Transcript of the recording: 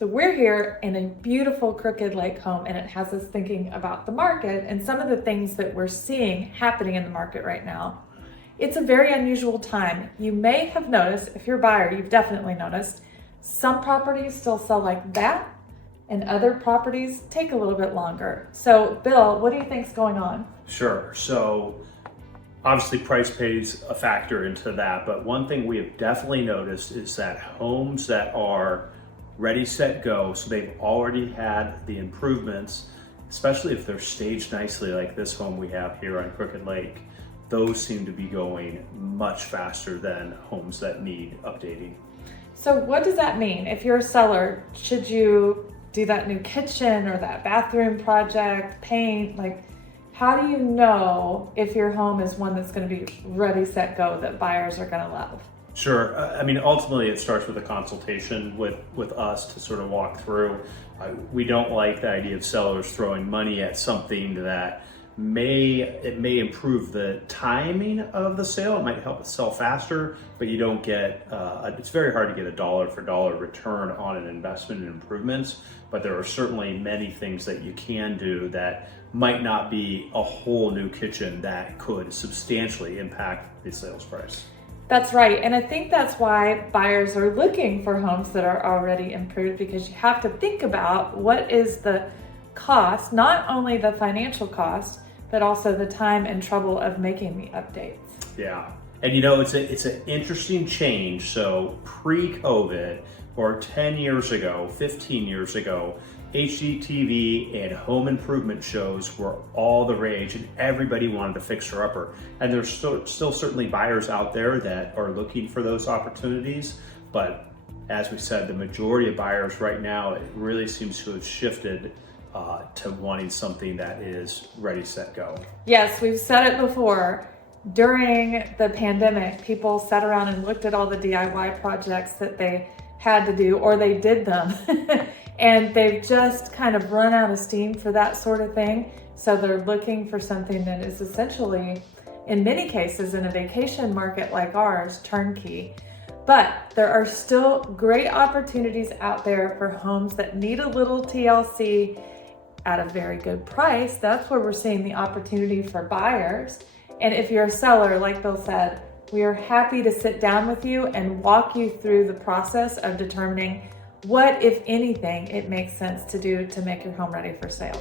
So we're here in a beautiful Crooked Lake home, and it has us thinking about the market and some of the things that we're seeing happening in the market right now. It's a very unusual time. You may have noticed, if you're a buyer, you've definitely noticed, some properties still sell like that, and other properties take a little bit longer. So Bill, what do you think's going on? Sure. So obviously price plays a factor into that, but one thing we have definitely noticed is that homes that are ready, set, go, so they've already had the improvements, especially if they're staged nicely like this home we have here on Crooked Lake, those seem to be going much faster than homes that need updating. So what does that mean? If you're a seller, should you do that new kitchen or that bathroom project, paint? Like, how do you know if your home is one that's going to be ready, set, go, that buyers are going to love? Sure. I mean, ultimately it starts with a consultation with us to sort of walk through. We don't like the idea of sellers throwing money at something that may improve the timing of the sale. It might help it sell faster, but you don't get, it's very hard to get a dollar for dollar return on an investment in improvements, but there are certainly many things that you can do that might not be a whole new kitchen that could substantially impact the sales price. That's right. And I think that's why buyers are looking for homes that are already improved, because you have to think about what is the cost, not only the financial cost, but also the time and trouble of making the updates. Yeah. And you know, it's an interesting change. So pre-COVID, or 10 years ago, 15 years ago, HGTV and home improvement shows were all the rage, and everybody wanted a fixer-upper. And there's still certainly buyers out there that are looking for those opportunities. But as we said, the majority of buyers right now, it really seems to have shifted to wanting something that is ready, set, go. Yes, we've said it before. During the pandemic, people sat around and looked at all the DIY projects that they had to do, or they did them. And they've just kind of run out of steam for that sort of thing. So they're looking for something that is essentially, in many cases, in a vacation market like ours, turnkey. But there are still great opportunities out there for homes that need a little TLC at a very good price. That's where we're seeing the opportunity for buyers. And if you're a seller, like Bill said, we are happy to sit down with you and walk you through the process of determining what, if anything, it makes sense to do to make your home ready for sale.